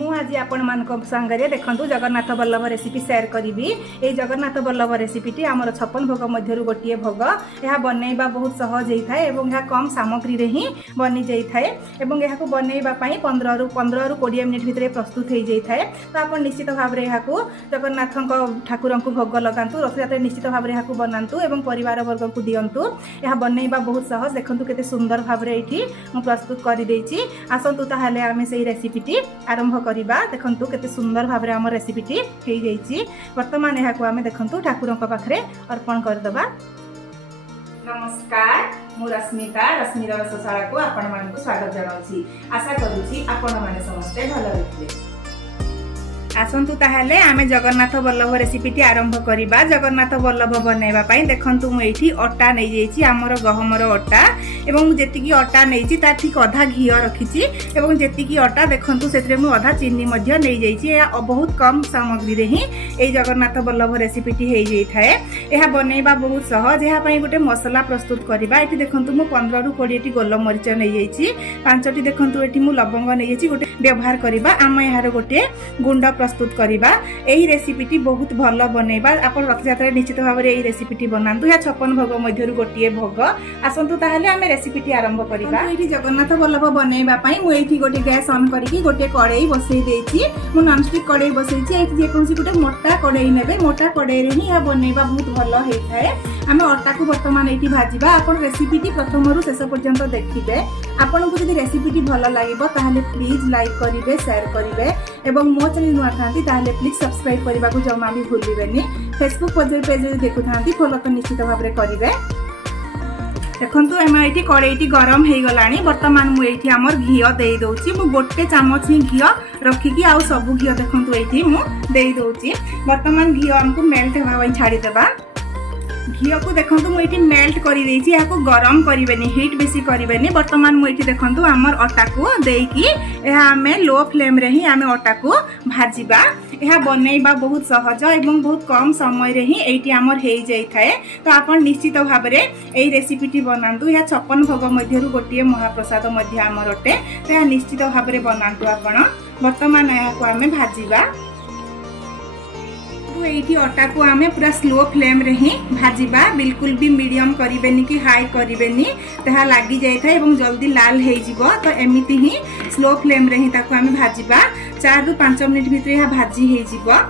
आज आपण मान संगे देखु जगन्नाथ बल्लभ रेसिपी शेयर करी। ये जगन्नाथ बल्लभ रेसिपीटी आमर 56 भोग मध्य गोटे भोग। यह बनइबा बहुत सहज होता है और यह कम सामग्री रे ही बनी जाए और यह बनइबापी 15 रु 20 मिनिट भितर प्रस्तुत हो जाए। तो आप निश्चित भाव में यहाँ जगन्नाथ ठाकुर को भोग लगातु, रथयात्रा निश्चित भाव में यहाँ बनातु और परिवार वर्ग को दिंतु। यह बनइबा बहुत सहज। देखु केते सुंदर भाव में ये प्रस्तुत करदेची। आसतु ताहले आमे से रेसिपीटी आरंभ करवा। देखु केते सुंदर भाव में आम रेसिपीटी हो जाइए। वर्तमान यहाँ आम देखु ठाकुर पाखे अर्पण करदबा। नमस्कार, मु रश्मिता रश्मिर रसशाला को आपण मानकु स्वागत जनाउछि। आशा करूछि आपण माने समस्ते भल रहिबे। आसतु ताहले आमे जगन्नाथ बल्लभ रेसिपीटी आरंभ करवा। जगन्नाथ बल्लभ बनइबा पई देखंतु मु एठी अटा नै जेछि, हमर गहमर अटा एवं जेतिकी अटा नैछि ता ठीक आधा घी रखिछि एवं जेतिकी अटा देखंतु सेतरे मु आधा चीनी मध्य नै जेछि। या बहुत कम सामग्री रे ही ए जगन्नाथ बल्लभ रेसिपीटी हे जेइ थाए। एहा बनइबा बहुत सहज। एहा पई गोटे मसला प्रस्तुत करबा। एठी देखंतु मु 15 रु 20 टी गोल मरिच नै जेछि, 5 टी देखंतु एठी मु लवंग नै जेछि। गोटे व्यवहार करबा आम यार गोटे गुंड प्रस्तुत करबा। एही रेसिपीटी बहुत भल बनइबा। आपण रथयात्रा निश्चित भाव में एही रेसिपीटी बनातु। या 56 भोग मध्य गोटे भोग। आसतु ताहले आमे रेसिपीटी आरंभ करबा। एठी जगन्नाथ बल्लभ बनइबा पई मु एठी गोटे गैस ऑन करके गोटे कड़ाई बसई देछि। मु नॉनस्टिक कड़ाई बसईछि। एठी जे कोनसी गोटे मोटा कड़ाई नेबे। मोटा कड़ाई रे ही या बनइबा बहुत भल होई थाए। आमे अटा को वर्तमान एठी भाजिबा। आपण रेसिपीटी प्रथम रु शेष पर्यंत देखिबे। आपण को जदि रेसिपीटी भल लागिबो ताहले प्लीज लाइक करिवे, शेयर करिवे एवं मो चैनल नुआ थांती ताहले प्लीज सब्सक्राइब करबा को जमा भी भूलिबेनी। फेसबुक पेज रे देखु थांती फॉलो तो निश्चित भाव में करिवे। देखंतु एमा एठी कड़ाईटी गरम हे गलानी। वर्तमान मु एठी हमर घी देई दोछि। मु गोटे चामच ही घी रखिकी आउ सब घी देखंतु एठी मु देई दोछि। वर्तमान घी हमकु मेल्ट हेबा पई छाडी देबा। घी को देखंतु मु एठी मेल्ट करी देछि। या को गरम करिवेनी, हीट बेसी करिवेनी। वर्तमान मु एठी देखंतु हमर अटा को देइकी एहा हमें लो फ्लेम रे ही हमें अटा को भाजिबा। यह बनइबा बहुत सहज एवं बहुत कम समय रे ही एठी हमर हे जाई थाए। तो आपण निश्चित भाव में एही रेसिपीटी बनांतु। यह 56 भोग मध्य गोटे महाप्रसाद मध्य हमर अटे। तो यह निश्चित भाव में बनांतु आपण। वर्तमान यह को हमें भाजिबा। एठी अटा को आमे पूरा स्लो फ्लेम रे ही भाजिबा। बिल्कुल भी मीडियम करिवेनी कि हाई करिवेनी, तहा लागी जाय था एवं जल्दी लाल हे जिवो। तो एमिति ही स्लो फ्लेम रे ही ताको आमे भाजिबा। 4 रु 5 मिनिट भितर यह भाजी हे जिवो।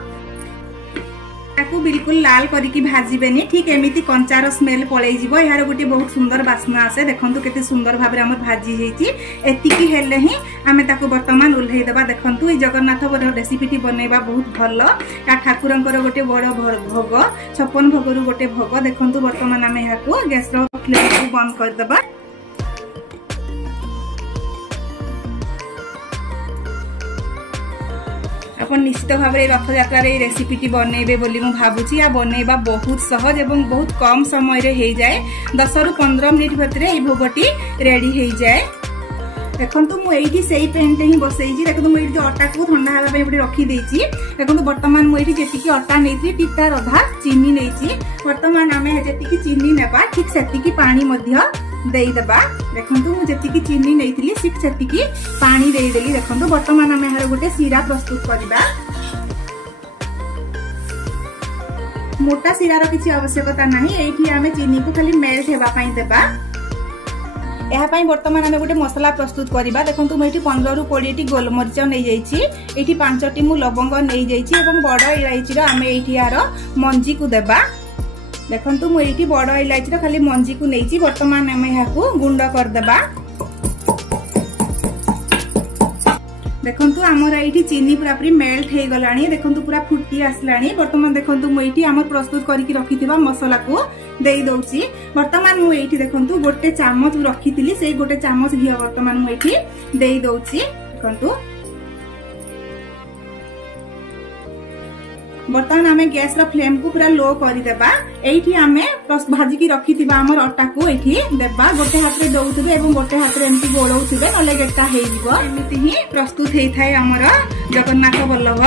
ताको बिल्कुल लाल करिकी भाजिबेनी। ठीक एमिति कंचार स्मेल पळै जिवो। यार गोटे बहुत सुंदर बास्ना आसे। देखंतु केते सुंदर भाबरे हमर भाजी हेची। एतिकी हेले ही आमे ताको वर्तमान उल्हेइ देबा। देखंतु ए जगन्नाथ रेसिपीटी बनइबा बहुत भल। या ठाकुरंकर गोटे बड़ भोग, 56 भोग रु गोटे भोग। देखंतु वर्तमान आमे याको गैस रो फ्लेम को बंद कर देबा। निश्चित भाव में रथयात्रा रेसिपीटी बनइबे बोली मु भाबुची। या बनइबा बहुत सहज एवं बहुत कम समय रे हे जाए। 10 रु 15 मिनिट भितर ए भोगटी रेडी हे जाए। देखंतु मु एठी सेही पेनटे ही बसैछि। देखंतु मु एठी अटा को ठंडा हेबा पई रखी देछि। देखंतु वर्तमान मु एठी जेतिकी अटा नेछि ठीक तार आधा चीनी नेछि। वर्तमान आमे जेतिकी चीनी नेबा ठीक सेतिकी पानी मध्य देई देबा। देखंतु मु जेतिकी चीनी नेइथिली ठीक सेतिकी पानी देई देली। देखंतु वर्तमान आमे हर गोटे सीरा प्रस्तुत करबा। मोटा सीरार किछि आवश्यकता नाही। एठी आमे चीनी को खाली मेल्ट हेबा पई देबा। यह वर्तमान आम गोटे मसला प्रस्तुत करवा। देखो मुझे 15 रु 20 टी गोलमरीच नहीं जाइए। 5 टी मु लवंग नहीं जाइए। बड़ इलायची आम ये यार मंजी को देबा। देखो मुझे बड़ इलायची खाली मंजी को नहीं। वर्तमान आम यहाँ गुंड करदेबा। देखंतु आमर ये चीनी पूरा पूरी मेल्ट हो गलानी। देखंतु पूरा फुटी आसलानी। वर्तमान देखंतु मुझे आम प्रस्तुत करके रखिथिबा मसला को देई दउची। वर्तमान मु एठी देखंतु गोटे चामच रखिथिली, से गोटे चामच घी वर्तमान मु एठी देई दउची। देखंतु वर्तमान आमे गैस रो फ्लेम को पूरा लो करि देबा। एठी आमे भाजी की रखिथिबा हमर अटा को एठी देबा। गोटे हाथ रे दउथिबे एवं गोटे हाथ रे एमती गोळौथिबे, नले गेटा हेइ जिवो। एमिति ही प्रस्तुत हेइ थाए हमर जगन्नाथ बल्लभ।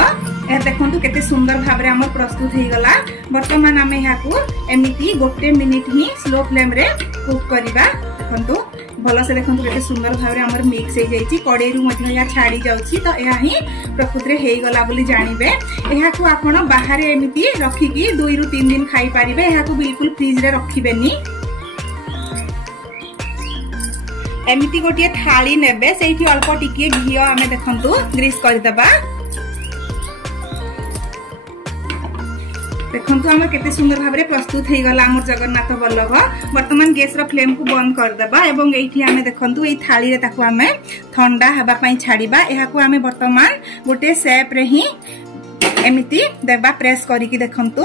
ए देखंतु केते सुंदर भाबरे हमर प्रस्तुत हेइ गला। वर्तमान आमे याकू एमिति गोटे मिनिट ही स्लो फ्लेम रे कुक करिबा। देखंतु भलसे देखो केते सुंदर भाव आमर मिक्स हो जाइए कड़े या छाड़ी जाऊँगी तो यह ही प्रकृति हो गला बोली जानवे। यहाँ को आपण बाहर एमती रखिकी 2 ରୁ 3 दिन खाई पारिबे। यहाँ को बिल्कुल फ्रिज रे रखिबेनी। एमती गोटे थाली नेबे से अल्प टिके घी आमे देखंतु ग्रीस करदेबा। देखंतु आम केते सुंदर भाव में प्रस्तुत हो गला आम जगन्नाथ बल्लभ। वर्तमान गैस रो फ्लेम को बंद करदेबा एवं एठी आमे देखंतु एई थाली रे ताकू आमे ठंडा हेबा पई छाड़ीबा। एहा को आमे वर्तमान गोटे शेप रे ही एमिति देबा प्रेस करिकि देखंतु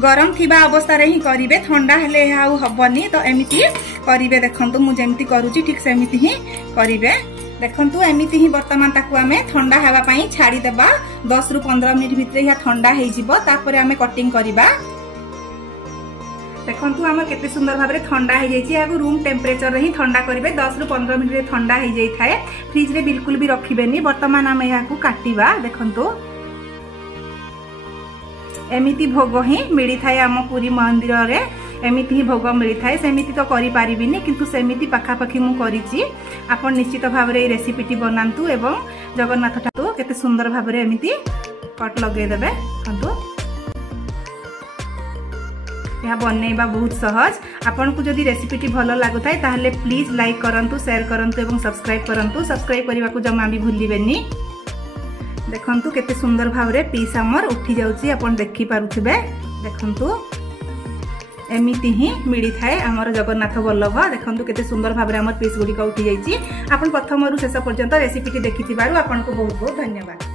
गरम थिबा अवस्था रे ही करिवे। ठंडा हेले एहा हबनी तो एमिति करिवे। देखंतु मु जेमिति करूची ठीक सेमिति ही करिवे। देखंतु एमिति ही वर्तमान ताकू आमे ठंडा हेबा पई छाड़ी देबा। 10 ରୁ 15 मिनिट भितर या ठंडा हे जिवो तापरे आमे कटिंग करिबा। देखंतु हमर केते सुंदर भाव में ठंडा हो जाइए। या रूम टेम्परेचर रे ही ठंडा करिवे। 10 ରୁ 15 मिनिट रे ठंडा हो जाई थाए। फ्रिज रे बिल्कुल भी रखिबेनी। वर्तमान आमे या को काटिबा। देखंतु एमिति भोग ही मिली थाए आम पुरी मंदिर रे। एमिति ही भोग मिली थाए। सेमिति तो करि पारिबिनी किंतु सेमिति पाखापाखी मु करिछि। आपण निश्चित भाव रे रेसिपीटी बनांतु एवं जगन्नाथ ठाकुर केते सुंदर भाव रे एमिति कट लगे देबे। कंतु यह बनैबा बहुत सहज। आपन को जदि रेसिपीटी भलो लागुथाय ताहले प्लीज लाइक करंतु, शेयर करंतु एवं सब्सक्राइब करंतु। सब्सक्राइब करबा को जमा भी भूलिबेनी। देखंतु केते सुंदर भाव रे पीस हमर उठी जाउची। आपन देखि पारुथिबे। देखंतु एमिति ही मिली थाए आमर जगन्नाथ बल्लभ। देखंतु केते सुंदर भाव रे हमर पीस गुडी का उठी जाइची। आपन प्रथम रु शेष पर्यंत रेसिपीटी देखिथिबारु आपन को बहुत बहुत धन्यवाद।